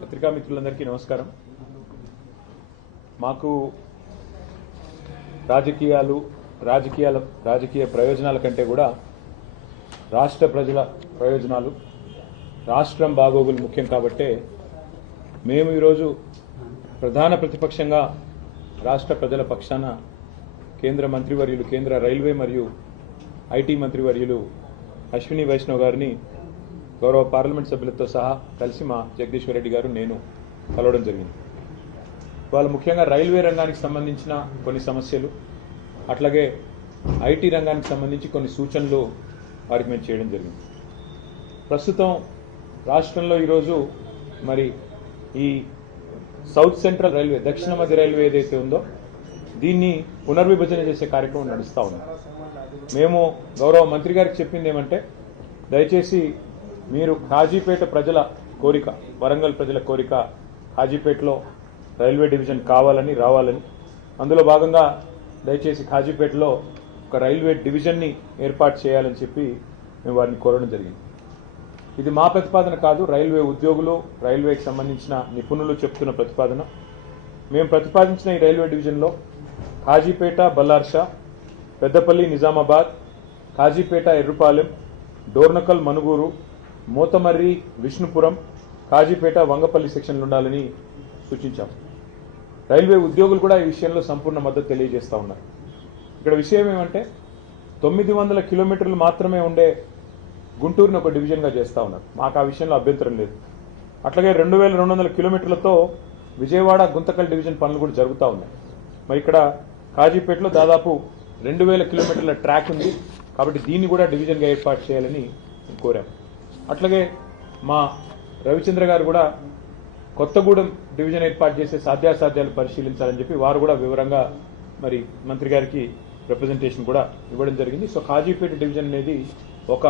పత్రికా మిత్రులందరికీ నమస్కారం. మాకు రాజకీయ ప్రయోజనాల కంటే కూడా రాష్ట్ర ప్రజల ప్రయోజనాలు, రాష్ట్రం బాగోగులు ముఖ్యం. కాబట్టే మేము ఈరోజు ప్రధాన ప్రతిపక్షంగా రాష్ట్ర ప్రజల పక్షాన కేంద్ర మంత్రివర్యులు, కేంద్ర రైల్వే మరియు ఐటీ మంత్రివర్యులు అశ్విని వైష్ణవ్ గారిని గౌరవ పార్లమెంట్ సభ్యులతో సహా కలిసి మా జగదీశ్వర్ రెడ్డి గారు నేను కలవడం జరిగింది. వాళ్ళు ముఖ్యంగా రైల్వే రంగానికి సంబంధించిన కొన్ని సమస్యలు, అట్లాగే ఐటీ రంగానికి సంబంధించి కొన్ని సూచనలు వారికి మేము చేయడం జరిగింది. ప్రస్తుతం రాష్ట్రంలో ఈరోజు మరి ఈ సౌత్ సెంట్రల్ రైల్వే, దక్షిణ మధ్య రైల్వే ఏదైతే ఉందో దీన్ని పునర్విభజన చేసే కార్యక్రమం నడుస్తూ ఉంది. మేము గౌరవ మంత్రి గారికి చెప్పింది ఏమంటే, దయచేసి మీరు కాజీపేట ప్రజల కోరిక, వరంగల్ ప్రజల కోరిక, కాజీపేటలో రైల్వే డివిజన్ కావాలని, రావాలని, అందులో భాగంగా దయచేసి కాజీపేటలో ఒక రైల్వే డివిజన్ని ఏర్పాటు చేయాలని చెప్పి మేము వారిని కోరడం జరిగింది. ఇది మా ప్రతిపాదన కాదు, రైల్వే ఉద్యోగులు, రైల్వేకి సంబంధించిన నిపుణులు చెప్తున్న ప్రతిపాదన. మేము ప్రతిపాదించిన ఈ రైల్వే డివిజన్లో కాజీపేట బల్లార్షా, పెద్దపల్లి నిజామాబాద్, కాజీపేట ఎర్రుపాలెం, డోర్నకల్ మనుగూరు, మోతమర్రి విష్ణుపురం, కాజీపేట వంగపల్లి సెక్షన్లు ఉండాలని సూచించాం. రైల్వే ఉద్యోగులు కూడా ఈ విషయంలో సంపూర్ణ మద్దతు తెలియజేస్తూ ఉన్నారు. ఇక్కడ విషయం ఏమంటే 900 కిలోమీటర్లు మాత్రమే ఉండే గుంటూరుని ఒక డివిజన్గా చేస్తూ ఉన్నారు. మాకు ఆ విషయంలో అభ్యంతరం లేదు. అట్లాగే 2200 కిలోమీటర్లతో విజయవాడ గుంతకల్ డివిజన్ పనులు కూడా జరుగుతూ ఉన్నాయి. మరి ఇక్కడ కాజీపేటలో దాదాపు 2000 కిలోమీటర్ల ట్రాక్ ఉంది, కాబట్టి దీన్ని కూడా డివిజన్గా ఏర్పాటు చేయాలని కోరాం. అట్లాగే మా రవిచంద్ర గారు కూడా కొత్తగూడెం డివిజన్ ఏర్పాటు చేసే సాధ్యాసాధ్యాలు పరిశీలించాలని చెప్పి వారు కూడా వివరంగా మరి మంత్రి గారికి రిప్రజెంటేషన్ కూడా ఇవ్వడం జరిగింది. సో కాజీపేట డివిజన్ అనేది ఒక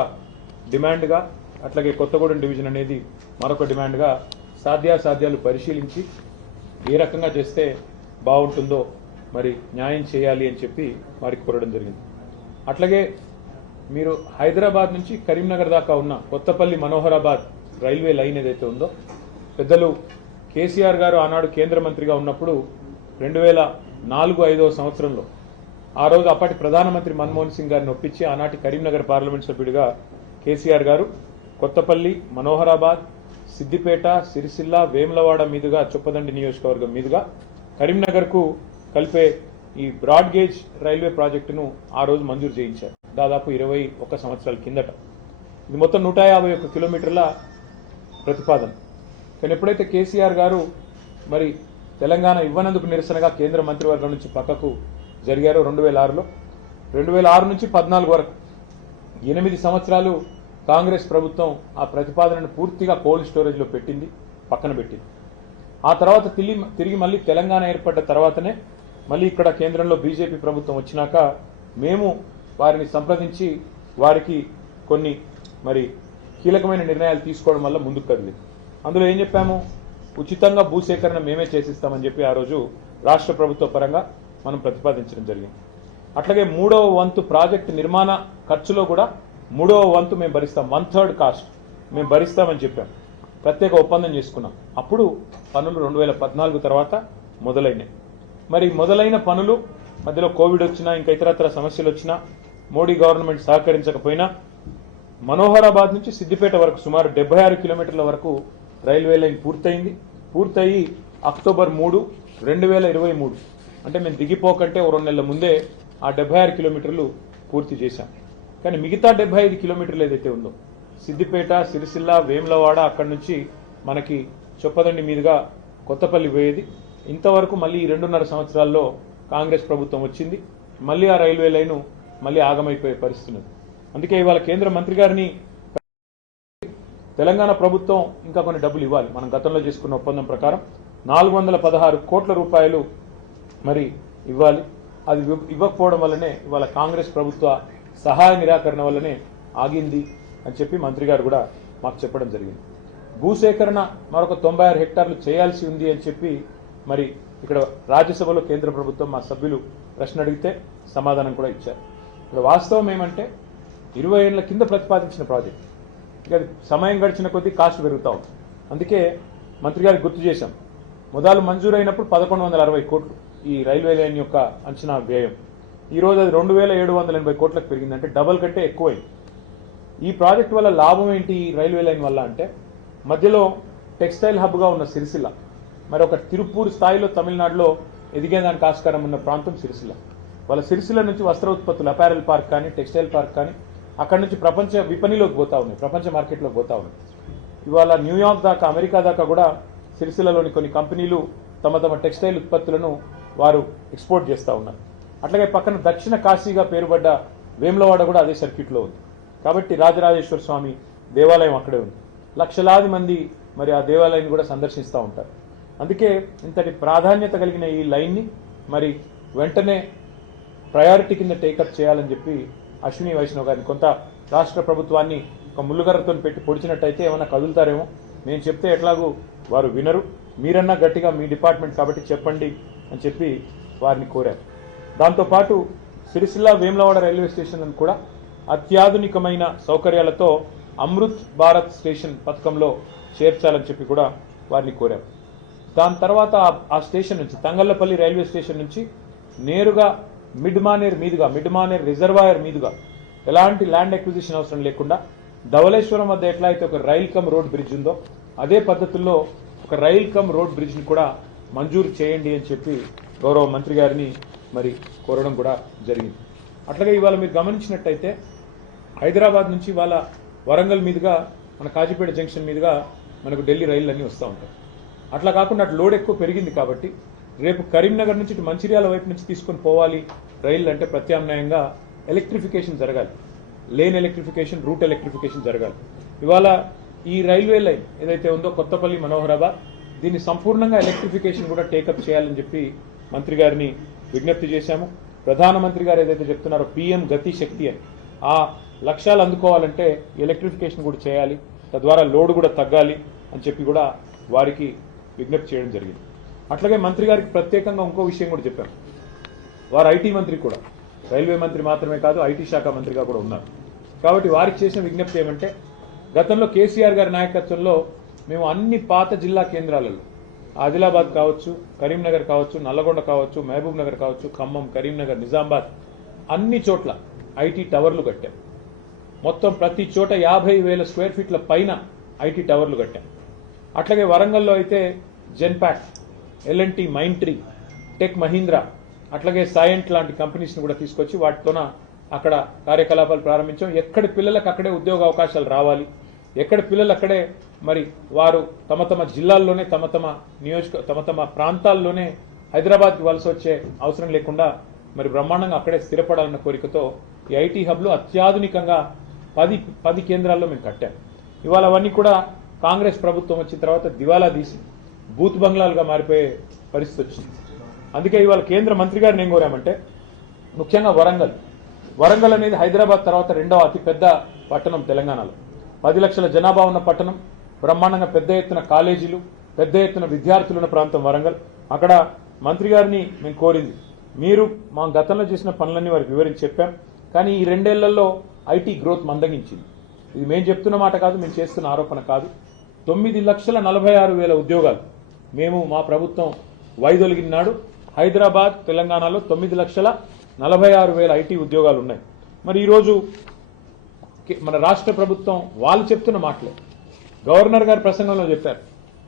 డిమాండ్గా, అట్లాగే కొత్తగూడెం డివిజన్ అనేది మరొక డిమాండ్గా సాధ్యాసాధ్యాలు పరిశీలించి ఏ రకంగా చేస్తే బాగుంటుందో మరి న్యాయం చేయాలి అని చెప్పి వారికి కోరడం జరిగింది. అట్లాగే మీరు హైదరాబాద్ నుంచి కరీంనగర్ దాకా ఉన్న కొత్తపల్లి మనోహరాబాద్ రైల్వే లైన్ ఏదైతే ఉందో, పెద్దలు కేసీఆర్ గారు ఆనాడు కేంద్ర మంత్రిగా ఉన్నప్పుడు 2004-05 సంవత్సరంలో ఆ రోజు అప్పటి ప్రధానమంత్రి మన్మోహన్ సింగ్ గారిని ఒప్పించి ఆనాటి కరీంనగర్ పార్లమెంట్ సభ్యుడిగా కేసీఆర్ గారు కొత్తపల్లి, మనోహరాబాద్, సిద్దిపేట, సిరిసిల్ల, వేములవాడ మీదుగా చొప్పదండి నియోజకవర్గం మీదుగా కరీంనగర్కు కలిపే ఈ బ్రాడ్ గేజ్ రైల్వే ప్రాజెక్టును ఆ రోజు మంజూరు చేయించారు, దాదాపు 21 సంవత్సరాల కిందట. ఇది మొత్తం 151 కిలోమీటర్ల ప్రతిపాదన. కానీ ఎప్పుడైతే కేసీఆర్ గారు మరి తెలంగాణ ఇవ్వనందుకు నిరసనగా కేంద్ర మంత్రివర్గం నుంచి పక్కకు జరిగారో 2006లో, 2006 నుంచి 14 వరకు 8 సంవత్సరాలు కాంగ్రెస్ ప్రభుత్వం ఆ ప్రతిపాదనను పూర్తిగా కోల్డ్ స్టోరేజ్లో పెట్టింది, పక్కన పెట్టింది. ఆ తర్వాత తిరిగి మళ్ళీ తెలంగాణ ఏర్పడ్డ తర్వాతనే మళ్ళీ ఇక్కడ కేంద్రంలో బీజేపీ ప్రభుత్వం వచ్చినాక మేము వారిని సంప్రదించి వారికి కొన్ని మరి కీలకమైన నిర్ణయాలు తీసుకోవడం వల్ల ముందుకు కదిలింది. అందులో ఏం చెప్పాము, ఉచితంగా భూసేకరణ మేమే చేసిస్తామని చెప్పి ఆ రోజు రాష్ట్ర ప్రభుత్వ పరంగా మనం ప్రతిపాదించడం జరిగింది. అట్లాగే 3వ వంతు ప్రాజెక్టు నిర్మాణ ఖర్చులో కూడా 3వ వంతు మేము భరిస్తాం, 1/3 కాస్ట్ మేము భరిస్తామని చెప్పాం. ప్రత్యేక ఒప్పందం చేసుకున్నాం. అప్పుడు పనులు 2014 తర్వాత మొదలైనాయి. మరి మొదలైన పనులు మధ్యలో కోవిడ్ వచ్చినా, ఇంకా ఇతరత్ర సమస్యలు వచ్చినా, మోడీ గవర్నమెంట్ సహకరించకపోయినా మనోహరాబాద్ నుంచి సిద్దిపేట వరకు సుమారు 76 కిలోమీటర్ల వరకు రైల్వే లైన్ పూర్తయింది. పూర్తయి అక్టోబర్ 3, 2023 అంటే మేము దిగిపోకంటే 2 నెలల ముందే ఆ 76 కిలోమీటర్లు పూర్తి చేశాం. కానీ మిగతా 75 కిలోమీటర్లు ఏదైతే ఉందో సిద్దిపేట, సిరిసిల్ల, వేములవాడ, అక్కడి నుంచి మనకి చొప్పదండి మీదుగా కొత్తపల్లి పోయేది, ఇంతవరకు మళ్ళీ 2.5 సంవత్సరాల్లో కాంగ్రెస్ ప్రభుత్వం వచ్చింది, మళ్ళీ ఆ రైల్వే లైను మళ్ళీ ఆగమైపోయే పరిస్థితి. అందుకే ఇవాళ కేంద్ర మంత్రి గారిని తెలంగాణ ప్రభుత్వం ఇంకా కొన్ని డబ్బులు ఇవ్వాలి. మనం గతంలో చేసుకున్న ఒప్పందం ప్రకారం 416 కోట్ల రూపాయలు మరి ఇవ్వాలి. అది ఇవ్వకపోవడం వల్లనే ఇవాళ కాంగ్రెస్ ప్రభుత్వ సహాయ నిరాకరణ వల్లనే ఆగింది అని చెప్పి మంత్రి గారు కూడా మాకు చెప్పడం జరిగింది. భూసేకరణ మరొక 96 హెక్టార్లు చేయాల్సి ఉంది అని చెప్పి మరి ఇక్కడ రాజ్యసభలో కేంద్ర ప్రభుత్వం మా సభ్యులు ప్రశ్న అడిగితే సమాధానం కూడా ఇచ్చారు. ఇక్కడ వాస్తవం ఏమంటే 20 ఏళ్ల కింద ప్రతిపాదించిన ప్రాజెక్ట్ ఇక అది సమయం గడిచిన కొద్దీ కాస్ట్ పెరుగుతూ ఉంది. అందుకే మంత్రి గారికి గుర్తు చేశాం, మొదలు మంజూరైనప్పుడు 1160 కోట్లు ఈ రైల్వే లైన్ యొక్క అంచనా వ్యయం. ఈరోజు అది 2780 కోట్లకు పెరిగింది, అంటే డబల్ కంటే ఎక్కువైంది. ఈ ప్రాజెక్ట్ వల్ల లాభం ఏంటి ఈ రైల్వే లైన్ వల్ల అంటే, మధ్యలో టెక్స్టైల్ హబ్గా ఉన్న సిరిసిల్ల, మరి ఒక తిరుపూర్ స్థాయిలో తమిళనాడులో ఎదిగేదానికి ఆస్కారం ఉన్న ప్రాంతం సిరిసిల్ల. వాళ్ళ సిరిసిల్ల నుంచి వస్త్ర ఉత్పత్తులు, అపారెల్ పార్క్ కానీ టెక్స్టైల్ పార్క్ కానీ అక్కడి నుంచి ప్రపంచ విపణిలోకి పోతా ఉన్నాయి, ప్రపంచ మార్కెట్లోకి పోతా ఉన్నాయి. ఇవాళ న్యూయార్క్ దాకా, అమెరికా దాకా కూడా సిరిసిల్లలోని కొన్ని కంపెనీలు తమ తమ టెక్స్టైల్ ఉత్పత్తులను వారు ఎక్స్పోర్ట్ చేస్తూ ఉన్నారు. అట్లాగే పక్కన దక్షిణ కాశీగా పేరుపడ్డ వేములవాడ కూడా అదే సర్క్యూట్లో ఉంది. కాబట్టి రాజరాజేశ్వర స్వామి దేవాలయం అక్కడే ఉంది. లక్షలాది మంది మరి ఆ దేవాలయాన్ని కూడా సందర్శిస్తూ ఉంటారు. అందుకే ఇంతటి ప్రాధాన్యత కలిగిన ఈ లైన్ని మరి వెంటనే ప్రయారిటీ కింద టేకప్ చేయాలని చెప్పి అశ్విని వైష్ణవ్ గారిని, కొంత రాష్ట్ర ప్రభుత్వాన్ని ఒక ముళ్ళుగర్రతో పెట్టి పొడిచినట్టయితే ఏమైనా కదులుతారేమో. నేను చెప్తే ఎట్లాగూ వారు వినరు, మీరన్నా గట్టిగా మీ డిపార్ట్మెంట్ కాబట్టి చెప్పండి అని చెప్పి వారిని కోరారు. దాంతోపాటు సిరిసిల్ల వేములవాడ రైల్వే స్టేషన్ కూడా అత్యాధునికమైన సౌకర్యాలతో అమృత్ భారత్ స్టేషన్ పథకంలో చేర్చాలని చెప్పి కూడా వారిని కోరారు. దాని తర్వాత ఆ స్టేషన్ నుంచి, తంగళ్లపల్లి రైల్వే స్టేషన్ నుంచి నేరుగా మిడ్ మానేర్ రిజర్వాయర్ మీదుగా ఎలాంటి ల్యాండ్ ఎక్విజిషన్ అవసరం లేకుండా ధవళేశ్వరం వద్ద ఎట్లా అయితే ఒక రైల్ కమ్ రోడ్ బ్రిడ్జ్ ఉందో అదే పద్ధతుల్లో ఒక రైల్ కమ్ రోడ్ బ్రిడ్జ్ని కూడా మంజూరు చేయండి అని చెప్పి గౌరవ మంత్రి గారిని మరి కోరడం కూడా జరిగింది. అట్లాగే ఇవాళ మీరు గమనించినట్టయితే హైదరాబాద్ నుంచి ఇవాళ వరంగల్ మీదుగా మన కాజీపేట జంక్షన్ మీదుగా మనకు ఢిల్లీ రైళ్లు అన్నీ వస్తూ ఉంటాయి. అట్లా కాకుండా అటు లోడ్ ఎక్కువ పెరిగింది కాబట్టి రేపు కరీంనగర్ నుంచి ఇటు మంచిర్యాల వైపు నుంచి తీసుకొని పోవాలి రైళ్లు అంటే ప్రత్యామ్నాయంగా ఎలక్ట్రిఫికేషన్ జరగాలి, లేన్ ఎలక్ట్రిఫికేషన్, రూట్ ఎలక్ట్రిఫికేషన్ జరగాలి. ఇవాళ ఈ రైల్వే లైన్ ఏదైతే ఉందో కొత్తపల్లి మనోహరాబాద్, దీన్ని సంపూర్ణంగా ఎలక్ట్రిఫికేషన్ కూడా టేకప్ చేయాలని చెప్పి మంత్రి గారిని విజ్ఞప్తి చేశాము. ప్రధానమంత్రి గారు ఏదైతే చెప్తున్నారో పిఎం గతి శక్తి అని, ఆ లక్ష్యాలు అందుకోవాలంటే ఎలక్ట్రిఫికేషన్ కూడా చేయాలి, తద్వారా లోడ్ కూడా తగ్గాలి అని చెప్పి కూడా వారికి విజ్ఞప్తి చేయడం జరిగింది. అట్లాగే మంత్రి గారికి ప్రత్యేకంగా ఇంకో విషయం కూడా చెప్పారు. వారు ఐటీ మంత్రి కూడా, రైల్వే మంత్రి మాత్రమే కాదు ఐటీ శాఖ మంత్రిగా కూడా ఉన్నారు. కాబట్టి వారికి చేసిన విజ్ఞప్తి ఏమంటే, గతంలో కేసీఆర్ గారి నాయకత్వంలో మేము అన్ని పాత జిల్లా కేంద్రాలలో, ఆదిలాబాద్ కావచ్చు, కరీంనగర్ కావచ్చు, నల్లగొండ కావచ్చు, మహబూబ్ నగర్ కావచ్చు, ఖమ్మం, కరీంనగర్, నిజామాబాద్ అన్ని చోట్ల ఐటీ టవర్లు కట్టాం. మొత్తం ప్రతి చోట 50,000 స్క్వేర్ ఫీట్ల పైన ఐటీ టవర్లు కట్టాం. అట్లాగే వరంగల్లో అయితే Genpact, LNT, Mindtree, Tech Mahindra, అట్లాగే సైంట్ లాంటి కంపెనీస్ని కూడా తీసుకొచ్చి వాటితోన అక్కడ కార్యకలాపాలు ప్రారంభించాం. ఎక్కడి పిల్లలకు అక్కడే ఉద్యోగ అవకాశాలు రావాలి, ఎక్కడి పిల్లలు అక్కడే మరి వారు తమ తమ జిల్లాల్లోనే తమ తమ ప్రాంతాల్లోనే హైదరాబాద్కి వలస వచ్చే అవసరం లేకుండా మరి బ్రహ్మాండంగా అక్కడే స్థిరపడాలన్న కోరికతో ఈ ఐటీ హబ్లు అత్యాధునికంగా 10 కేంద్రాల్లో మేము కట్టాం. ఇవాళ అవన్నీ కూడా కాంగ్రెస్ ప్రభుత్వం వచ్చిన తర్వాత దివాలా తీసి బూత్ బంగ్లాలుగా మారిపోయే పరిస్థితి వచ్చింది. అందుకే ఇవాళ కేంద్ర మంత్రి గారిని ఏం కోరామంటే, ముఖ్యంగా వరంగల్ అనేది హైదరాబాద్ తర్వాత 2వ అతిపెద్ద పట్టణం తెలంగాణలో, 10 లక్షల జనాభా ఉన్న పట్టణం, బ్రహ్మాండంగా పెద్ద ఎత్తున కాలేజీలు, పెద్ద ఎత్తున విద్యార్థులు ఉన్న ప్రాంతం వరంగల్. అక్కడ మంత్రి గారిని మేము కోరింది, మీరు మా గతంలో చేసిన పనులన్నీ వారికి వివరించి చెప్పాం, కానీ ఈ 2 ఏళ్లలో ఐటీ గ్రోత్ మందగించింది. ఇది మేము చెప్తున్న మాట కాదు, మేము చేస్తున్న ఆరోపణ కాదు. 9,46,000 ఉద్యోగాలు మేము మా ప్రభుత్వం వైదొలిగిన నాడు హైదరాబాద్, తెలంగాణలో 9,46,000 ఐటీ ఉద్యోగాలు ఉన్నాయి. మరి ఈరోజు మన రాష్ట్ర ప్రభుత్వం వాళ్ళు చెప్తున్న మాటలే, గవర్నర్ గారి ప్రసంగంలో చెప్పారు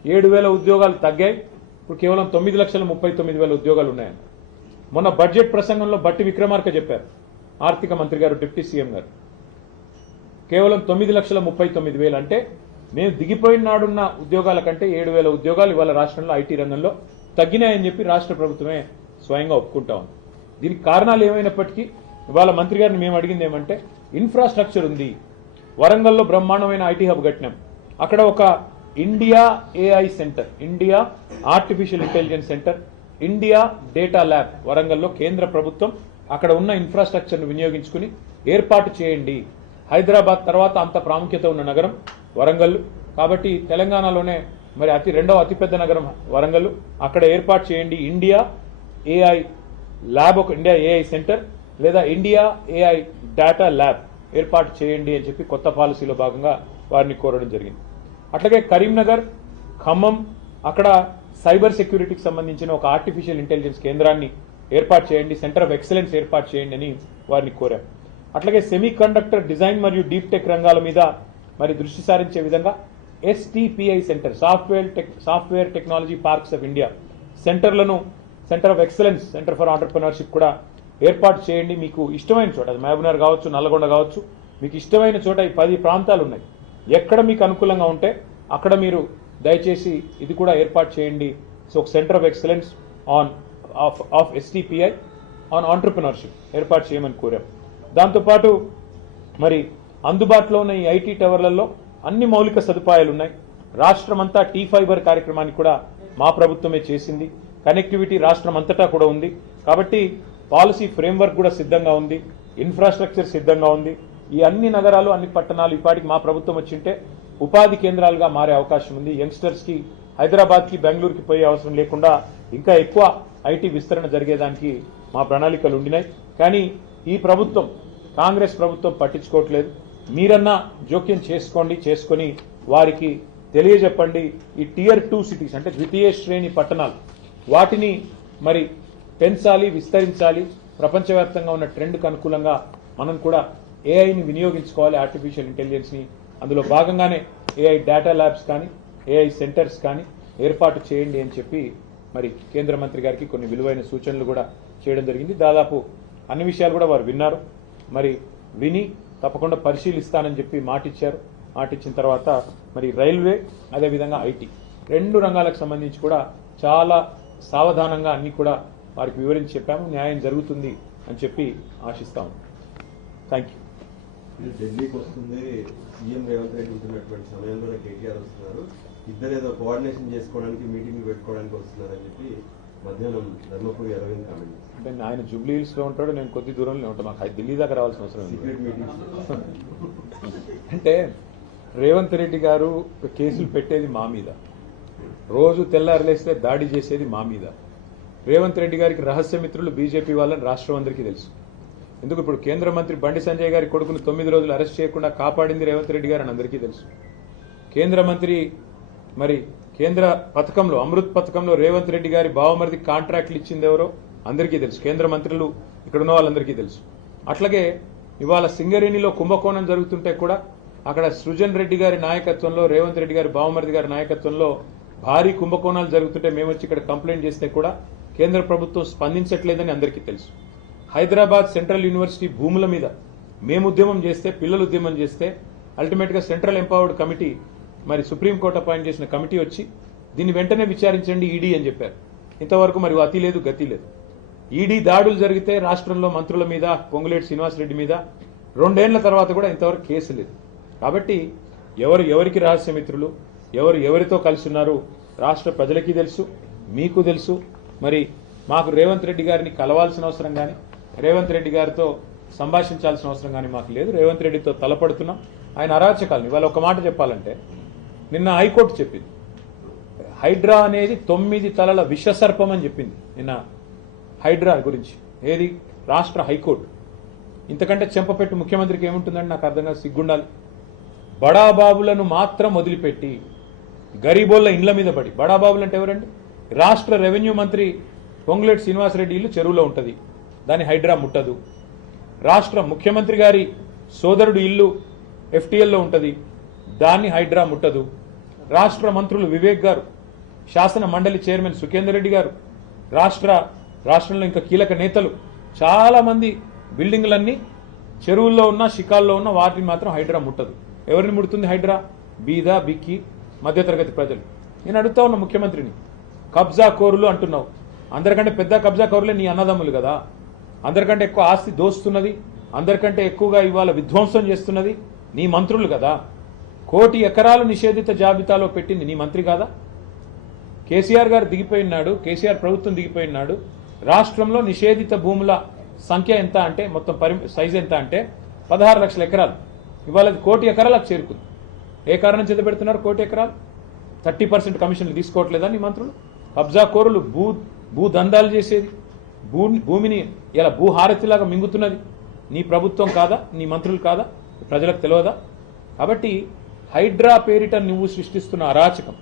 7,000 ఉద్యోగాలు తగ్గాయి, ఇప్పుడు కేవలం 9,39,000 ఉద్యోగాలు ఉన్నాయని. మొన్న బడ్జెట్ ప్రసంగంలో బట్టి విక్రమార్క చెప్పారు, ఆర్థిక మంత్రి గారు, డిప్యూటీ సీఎం గారు, కేవలం 9,39,000 అంటే మేము దిగిపోయిన నాడున్న ఉద్యోగాల కంటే 7,000 ఉద్యోగాలు ఇవాళ రాష్ట్రంలో ఐటీ రంగంలో తగ్గినాయని చెప్పి రాష్ట్ర ప్రభుత్వమే స్వయంగా ఒప్పుకుంటా ఉంది. దీనికి కారణాలు ఏమైనప్పటికీ ఇవాళ మంత్రి గారిని మేము అడిగింది ఏమంటే, ఇన్ఫ్రాస్ట్రక్చర్ ఉంది, వరంగల్లో బ్రహ్మాండమైన ఐటీ హబ్ కట్టినాం, అక్కడ ఒక India AI center, India artificial intelligence centre, India data lab వరంగల్లో కేంద్ర ప్రభుత్వం అక్కడ ఉన్న ఇన్ఫ్రాస్ట్రక్చర్ను వినియోగించుకుని ఏర్పాటు చేయండి. హైదరాబాద్ తర్వాత అంత ప్రాముఖ్యత ఉన్న నగరం వరంగల్, కాబట్టి తెలంగాణలోనే మరి 2వ అతిపెద్ద నగరం వరంగల్, అక్కడ ఏర్పాటు చేయండి ఇండియా ఏఐ ల్యాబ్, ఒక ఇండియా ఏఐ సెంటర్ లేదా ఇండియా ఏఐ డేటా ల్యాబ్ ఏర్పాటు చేయండి అని చెప్పి కొత్త పాలసీలో భాగంగా వారిని కోరడం జరిగింది. అట్లాగే కరీంనగర్, ఖమ్మం అక్కడ సైబర్ సెక్యూరిటీకి సంబంధించిన ఒక ఆర్టిఫిషియల్ ఇంటెలిజెన్స్ కేంద్రాన్ని ఏర్పాటు చేయండి, సెంటర్ ఆఫ్ ఎక్సలెన్స్ ఏర్పాటు చేయండి అని వారిని కోరాం. అట్లాగే సెమీ కండక్టర్ డిజైన్ మరియు డీప్ టెక్ రంగాల మీద మరి దృష్టి సారించే విధంగా STPI centre, software technology parks of India సెంటర్లను, centre of excellence, centre for entrepreneurship కూడా ఏర్పాటు చేయండి. మీకు ఇష్టమైన చోట, అది మహబూబ్నగర్ కావచ్చు, నల్లగొండ కావచ్చు, మీకు ఇష్టమైన చోట ఈ 10 ప్రాంతాలు ఉన్నాయి. ఎక్కడ మీకు అనుకూలంగా ఉంటే అక్కడ మీరు దయచేసి ఇది కూడా ఏర్పాటు చేయండి. సో ఒక centre of excellence of STPI on entrepreneurship ఏర్పాటు చేయమని కోరాం. దాంతోపాటు మరి అందుబాటులో ఉన్న ఈ IT టవర్లలో అన్ని మౌలిక సదుపాయాలు ఉన్నాయి. రాష్ట్రమంతా T-Fiber కార్యక్రమాన్ని కూడా మా ప్రభుత్వమే చేసింది. కనెక్టివిటీ రాష్ట్రం అంతటా కూడా ఉంది. కాబట్టి పాలసీ ఫ్రేమ్వర్క్ కూడా సిద్ధంగా ఉంది, ఇన్ఫ్రాస్ట్రక్చర్ సిద్ధంగా ఉంది. ఈ అన్ని నగరాలు, అన్ని పట్టణాలు ఇప్పటికి మా ప్రభుత్వం వచ్చింటే ఉపాధి కేంద్రాలుగా మారే అవకాశం ఉంది. యంగ్స్టర్స్కి హైదరాబాద్కి, బెంగళూరుకి పోయే అవసరం లేకుండా ఇంకా ఎక్కువ IT విస్తరణ జరిగేదానికి మా ప్రణాళికలు ఉండినాయి. కానీ ఈ ప్రభుత్వం, కాంగ్రెస్ ప్రభుత్వం పట్టించుకోవట్లేదు. మీరన్నా జోక్యం చేసుకొని వారికి తెలియజెప్పండి. ఈ Tier 2 సిటీస్ అంటే ద్వితీయ శ్రేణి పట్టణాలు, వాటిని మరి పెంచాలి, విస్తరించాలి. ప్రపంచవ్యాప్తంగా ఉన్న ట్రెండ్కు అనుకూలంగా మనం కూడా AIని వినియోగించుకోవాలి, ఆర్టిఫిషియల్ ఇంటెలిజెన్స్ని. అందులో భాగంగానే AI డేటా ల్యాబ్స్ కానీ, AI సెంటర్స్ కానీ ఏర్పాటు చేయండి అని చెప్పి మరి కేంద్ర మంత్రి గారికి కొన్ని విలువైన సూచనలు కూడా చేయడం జరిగింది. దాదాపు అన్ని విషయాలు కూడా వారు విన్నారు. మరి విని తప్పకుండా పరిశీలిస్తానని చెప్పి మాటిచ్చారు. మాటిచ్చిన తర్వాత మరి రైల్వే, అదేవిధంగా IT 2 రంగాలకు సంబంధించి కూడా చాలా సావధానంగా అన్ని కూడా వారికి వివరించి చెప్పాము. న్యాయం జరుగుతుంది అని చెప్పి ఆశిస్తాము. Thank you. ఢిల్లీకి వస్తుంది సీఎం రేవంత్ రెడ్డి ఉంటున్నటువంటి సమయంలోనే కేటీఆర్ వస్తున్నారు. ఇద్దరు ఏదో కోఆర్డినేషన్ చేసుకోవడానికి, మీటింగ్ పెట్టుకోవడానికి వస్తున్నారని చెప్పి మధ్యాహ్నం ధర్మపురి అరవింద్ కామెంట్. అంటే ఆయన జూబ్లీ హిల్స్ లో ఉంటాడు, నేను కొద్ది దూరంలో ఉంటాను. మాకు ఢిల్లీ దాకా రావాల్సిన అవసరం సీక్రెట్ మీటింగ్స్. అంటే రేవంత్ రెడ్డి గారు కేసులు పెట్టేది మా మీద, రోజు తెల్లారలేస్తే దాడి చేసేది మా మీద. రేవంత్ రెడ్డి గారికి రహస్య మిత్రులు బీజేపీ వాళ్ళని రాష్ట్రం అందరికీ తెలుసు. ఎందుకు ఇప్పుడు కేంద్ర మంత్రి బండి సంజయ్ గారి కొడుకును 9 రోజులు అరెస్ట్ చేయకుండా కాపాడింది రేవంత్ రెడ్డి గారు అని అందరికీ తెలుసు. కేంద్ర మంత్రి మరి కేంద్ర పథకంలో, అమృత్ పథకంలో రేవంత్ రెడ్డి గారి బావమరిది కాంట్రాక్ట్లు ఇచ్చింది ఎవరో అందరికీ తెలుసు. కేంద్ర మంత్రులు ఇక్కడ ఉన్న వాళ్ళందరికీ తెలుసు. అట్లాగే ఇవాళ సింగరేణిలో కుంభకోణం జరుగుతుంటే కూడా అక్కడ సృజన్ రెడ్డి గారి నాయకత్వంలో, రేవంత్ రెడ్డి గారి బావమరిది గారి నాయకత్వంలో భారీ కుంభకోణాలు జరుగుతుంటే మేము వచ్చి ఇక్కడ కంప్లైంట్ చేస్తే కూడా కేంద్ర ప్రభుత్వం స్పందించట్లేదని అందరికీ తెలుసు. హైదరాబాద్ సెంట్రల్ యూనివర్సిటీ భూముల మీద మేము ఉద్యమం చేస్తే, పిల్లలు ఉద్యమం చేస్తే అల్టిమేట్గా సెంట్రల్ ఎంపవర్డ్ కమిటీ, మరి సుప్రీంకోర్టు అపాయింట్ చేసిన కమిటీ వచ్చి దీన్ని వెంటనే విచారించండి ఈడీ అని చెప్పారు. ఇంతవరకు మరి అతి లేదు, గతి లేదు. ఈడీ దాడులు జరిగితే రాష్ట్రంలో మంత్రుల మీద, పొంగులేటి శ్రీనివాసరెడ్డి మీద 2 ఏళ్ల తర్వాత కూడా ఇంతవరకు కేసు లేదు. కాబట్టి ఎవరికి రహస్య మిత్రులు, ఎవరితో కలిసి ఉన్నారు రాష్ట్ర ప్రజలకి తెలుసు, మీకు తెలుసు. మరి మాకు రేవంత్ రెడ్డి గారిని కలవాల్సిన అవసరం కానీ, రేవంత్ రెడ్డి గారితో సంభాషించాల్సిన అవసరం కానీ మాకు లేదు. రేవంత్ రెడ్డితో తలపడుతున్నాం. ఆయన అరాచకాలను ఇవాళ ఒక మాట చెప్పాలంటే, నిన్న హైకోర్టు చెప్పింది హైడ్రా అనేది 9 తలల విషసర్పం అని చెప్పింది నిన్న హైడ్రా గురించి. ఏది? రాష్ట్ర హైకోర్టు. ఇంతకంటే చెంపపెట్టు ముఖ్యమంత్రికి ఏముంటుందని నాకు అర్థం కాదు, సిగ్గుండాలి. బడాబాబులను మాత్రం వదిలిపెట్టి గరీబోళ్ళ ఇండ్ల మీద పడి, బడాబాబులు అంటే ఎవరండి? రాష్ట్ర రెవెన్యూ మంత్రి పొంగులేటి శ్రీనివాసరెడ్డి ఇల్లు చెరువులో ఉంటుంది, దాన్ని హైడ్రా ముట్టదు. రాష్ట్ర ముఖ్యమంత్రి గారి సోదరుడు ఇల్లు FTLలో ఉంటుంది, దాన్ని హైడ్రా ముట్టదు. రాష్ట్ర మంత్రులు వివేక్ గారు, శాసన మండలి చైర్మన్ సుఖేందర్ రెడ్డి గారు, రాష్ట్రంలో ఇంకా కీలక నేతలు చాలా మంది బిల్డింగ్లన్నీ చెరువుల్లో ఉన్న, షికాల్లో ఉన్న వాటిని మాత్రం హైడ్రా ముట్టదు. ఎవరిని ముడుతుంది హైడ్రా? బీద, బిక్కి, మధ్యతరగతి ప్రజలు. నేను అడుగుతా ఉన్న ముఖ్యమంత్రిని, కబ్జా కోరులు అంటున్నావు, అందరికంటే పెద్ద కబ్జా కోరులే నీ అన్నదమ్ములు కదా. అందరికంటే ఎక్కువ ఆస్తి దోస్తున్నది, అందరికంటే ఎక్కువగా ఇవాళ విధ్వంసం చేస్తున్నది నీ మంత్రులు కదా. 1 కోటి ఎకరాలు నిషేధిత జాబితాలో పెట్టింది నీ మంత్రి కాదా? కేసీఆర్ గారు దిగిపోయినాడు, కేసీఆర్ ప్రభుత్వం దిగిపోయినాడు. రాష్ట్రంలో నిషేధిత భూముల సంఖ్య ఎంత అంటే, మొత్తం సైజు ఎంత అంటే 16 లక్షల ఎకరాలు. ఇవాళ 1 కోటి ఎకరాలకు చేరుకుంది. ఏ కారణం చేత పెడుతున్నారు 1 కోటి ఎకరాలు? 30% కమిషన్లు తీసుకోవట్లేదా నీ మంత్రులు? కబ్జా కోరులు, భూదందాలు చేసేది, భూమిని ఇలా భూహారతిలాగా మింగుతున్నది నీ ప్రభుత్వం కాదా? నీ మంత్రులు కాదా? ప్రజలకు తెలియదా? కాబట్టి హైడ్రా పేరిట నువ్వు సృష్టిస్తున్న అరాచకం,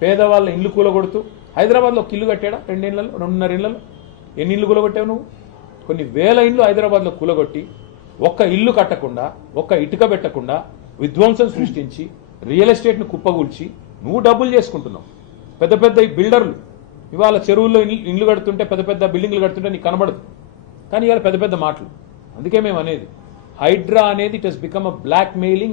పేదవాళ్ళ ఇల్లు కూలగొడుతూ, హైదరాబాద్లో ఒక ఇల్లు కట్టాడా 2 ఏళ్లలో 2.5 ఏళ్లలో? ఎన్ని ఇల్లు కూలగొట్టావు నువ్వు? కొన్ని వేల ఇల్లు హైదరాబాద్లో కూలగొట్టి, ఒక్క ఇల్లు కట్టకుండా, ఒక్క ఇటుక పెట్టకుండా విధ్వంసం సృష్టించి, రియల్ ఎస్టేట్ను కుప్పగూల్చి నువ్వు డబ్బులు చేసుకుంటున్నావు. పెద్ద పెద్ద ఈ బిల్డర్లు ఇవాళ చెరువుల్లో ఇండ్లు కడుతుంటే, పెద్ద పెద్ద బిల్డింగ్లు కడుతుంటే నీకు కనబడదు, కానీ ఇవాళ పెద్ద పెద్ద మాటలు. అందుకే మేము అనేది హైడ్రా అనేది it has become a black mailing